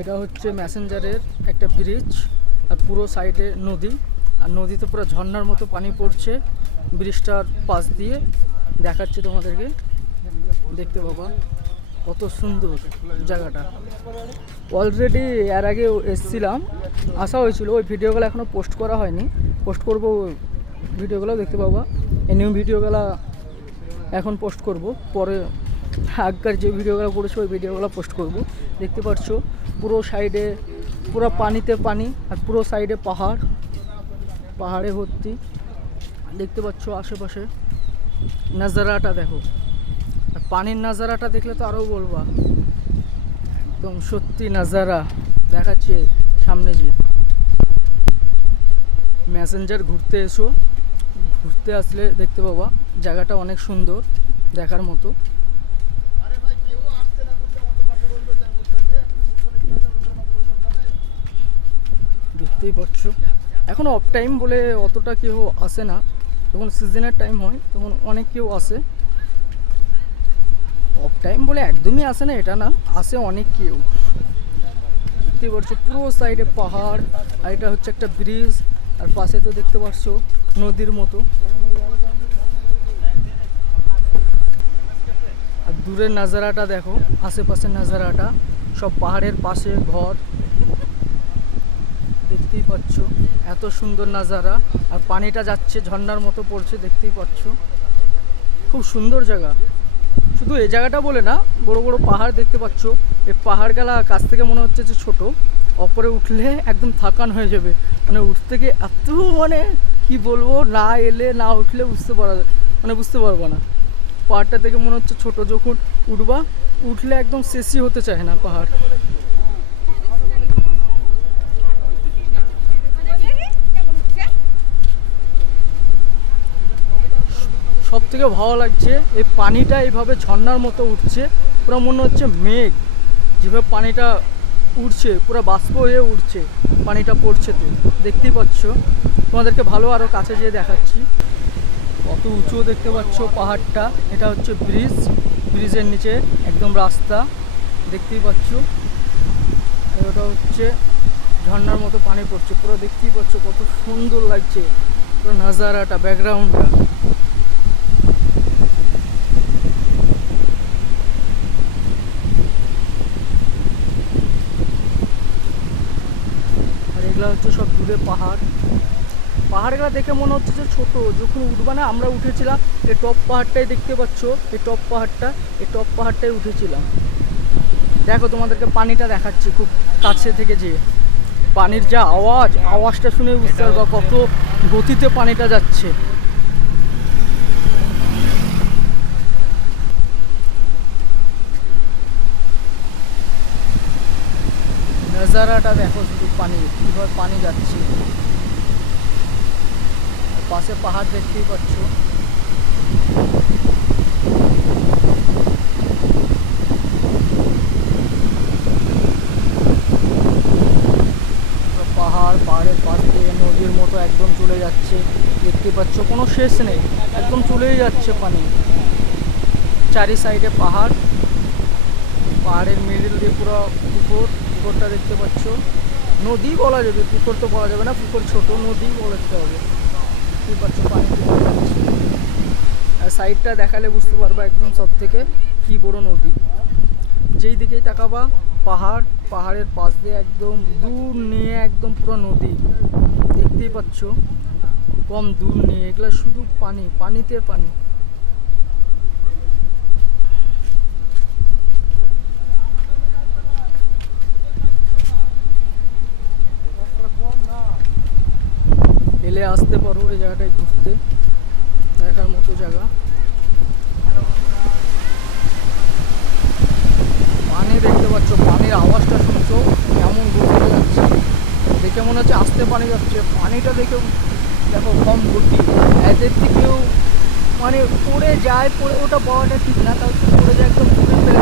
এটা হচ্ছে ম্যাসেঞ্জারের একটা ব্রিজ, আর পুরো সাইডে নদী, আর নদীতে পুরো ঝর্ণার মতো পানি পড়ছে ব্রিজটার পাশ দিয়ে। দেখাচ্ছি তোমাদেরকে, দেখতে পাবা কত সুন্দর জায়গাটা। অলরেডি এর আগে এসছিলাম, আসা হয়েছিল, ওই ভিডিওগুলো এখনও পোস্ট করা হয়নি, পোস্ট করব ভিডিওগুলো, দেখতে পাবা। এই নিউ ভিডিওগুলো এখন পোস্ট করব, পরে আগকার যে ভিডিওগুলো করেছি ওই ভিডিওগুলো পোস্ট করব। দেখতে পাচ্ছ পুরো সাইডে পুরো পানিতে পানি, আর পুরো সাইডে পাহাড়, পাহাড়ে ভর্তি। দেখতে পাচ্ছ আশেপাশে নাজারাটা দেখো, আর পানির নাজারাটা দেখলে তো আরও বলবা, একদম সত্যি নাজারা দেখাচ্ছে সামনে। যে ম্যাসেঞ্জার ঘুরতে এসো, ঘুরতে আসলে দেখতে পাবা জায়গাটা অনেক সুন্দর দেখার মতো। দেখতেই পাচ্ছ এখন অফ টাইম বলে অতটা কেউ আসে না, যখন সিজনের টাইম হয় তখন অনেক কেউ আসে। অফ টাইম বলে একদমই আসে না এটা না, আসে অনেক কেউ। দেখতেই পাচ্ছ পুরো সাইডে পাহাড়, আর এটা হচ্ছে একটা ব্রিজ, আর পাশে তো দেখতে পাচ্ছ নদীর মতো। আর দূরের নাজারাটা দেখো, আশেপাশের নাজারাটা সব পাহাড়ের পাশে ঘর, দেখতেই পাচ্ছ এত সুন্দর নাজারা। আর পানিটা যাচ্ছে ঝর্ণার মতো পড়ছে, দেখতেই পাচ্ছ খুব সুন্দর জায়গা। শুধু এই জায়গাটা বলে না, বড় বড় পাহাড় দেখতে পাচ্ছ, এই পাহাড়গুলা কাছ থেকে মনে হচ্ছে যে ছোট, ওপরে উঠলে একদম থাকান হয়ে যাবে। মানে উঠতে গিয়ে এত মানে কি বলবো, না এলে না উঠলে বুঝতে পারবো না। পাহাড়টা দেখে মনে হচ্ছে ছোট, যখন উঠবা উঠলে একদম শেষই হতে চায় না পাহাড়। সব থেকে ভালো লাগছে এই পানিটা এইভাবে ঝর্ণার মতো উঠছে, পুরো মনে হচ্ছে মেঘ, যেভাবে পানিটা উঠছে পুরো বাষ্প হয়ে উঠছে, পানিটা পড়ছে। তো দেখতেই পাচ্ছ, তোমাদেরকে ভালো আরও কাছে যেয়ে দেখাচ্ছি কত উঁচু দেখতে পাচ্ছ পাহাড়টা। এটা হচ্ছে ব্রিজ, ব্রিজের নিচে একদম রাস্তা, দেখতেই পাচ্ছ। আর ওটা হচ্ছে ঝর্ণার মতো পানি পড়ছে পুরো, দেখতেই পাচ্ছ কত সুন্দর লাগছে পুরো নাজারাটা, ব্যাকগ্রাউন্ডটা। আর এগুলো হচ্ছে সব দূরে পাহাড়, পাহাড়গুলো দেখে মনে হচ্ছে যে ছোট, যখন উঠবা না, আমরা উঠেছিলাম এই টপ পাহাড়টাই, দেখতে পাচ্ছ এই টপ পাহাড়টাই উঠেছিলাম। দেখো তোমাদেরকে পানিটা দেখাচ্ছি খুব কাছে থেকে, যে পানির যা আওয়াজটা শুনে বুঝতে পারবা কত গতিতে পানিটা যাচ্ছে। নজারাটা দেখো, শুধু পানি, কীভাবে পানি যাচ্ছে, পাশে পাহাড় দেখতেই পাচ্ছ। পাহাড়ের পাশ দিয়ে নদীর মতো একদম চলে যাচ্ছে, দেখতে পাচ্ছ কোনো শেষ নেই, একদম চলেই যাচ্ছে পানি। চারি সাইডে পাহাড়, পাহাড়ের মিডিল দিয়ে পুরো পুকুরটা দেখতে পাচ্ছ। নদী বলা যাবে, পুকুর তো বলা যাবে না, পুকুর ছোট, নদী বলতে হবে। দেখতে পাচ্ছ পানি যাচ্ছে, আর সাইডটা দেখালে বুঝতে পারবা একদম সব থেকে কি বড় নদী। যেই দিকেই তাকাবা পাহাড়, পাহাড়ের পাশ দিয়ে একদম দূর নিয়ে একদম পুরো নদী, দেখতেই পাচ্ছ কম দূর নিয়ে, এগুলো শুধু পানি, পানিতে পানি। এলে আসতে পারো এই জায়গাটায় ঘুরতে, দেখার মতো জায়গা। পানি দেখতে পাচ্ছ, পানির আওয়াজটা শুনছো কেমন গতিতে যাচ্ছে, দেখে মনে হচ্ছে আস্তে পানি যাচ্ছে। পানিটা দেখে দেখো কম গতি, এদের থেকেও মানে পড়ে যায়, পড়ে ওটা বলাটা ঠিক না, তাও পড়ে যায় একদম দূরে ফেলে